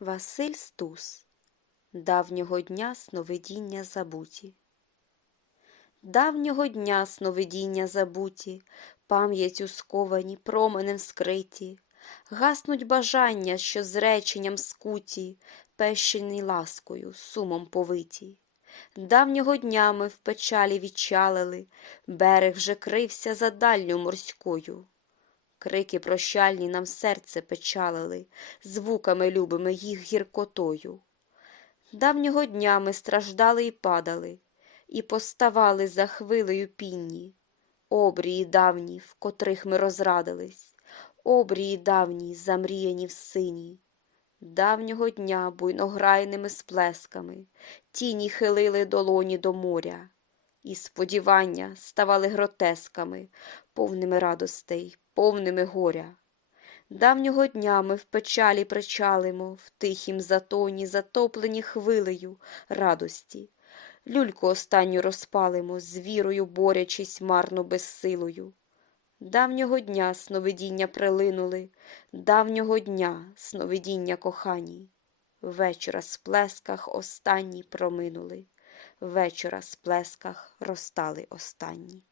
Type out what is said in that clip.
Василь Стус Давнього дня сновидіння забуті. Давнього дня сновидіння забуті, пам'яттю сковані, променем скриті, гаснуть бажання, що зреченням скуті, пещені ласкою, сумом повиті. Давнього дня ми в печалі відчалили, берег вже крився за дальню морською. Крики прощальні нам серце печалили, звуками любими їх гіркотою. Давнього дня ми страждали і падали, і поставали за хвилею пінні, обрії давні, в котрих ми розрадились, обрії давні, замріяні в сині. Давнього дня буйнограйними сплесками тіні хилили долоні до моря, і сподівання ставали гротесками, повними радостей, повними горя. Давнього дня ми в печалі причалимо, в тихім затоні, затоплені хвилею радості. Люльку останню розпалимо, з вірою борячись марно безсилою. Давнього дня сновидіння прилинули, давнього дня сновидіння кохані. Вечора сплесках останні проминули, вечора сплесках розтали останні.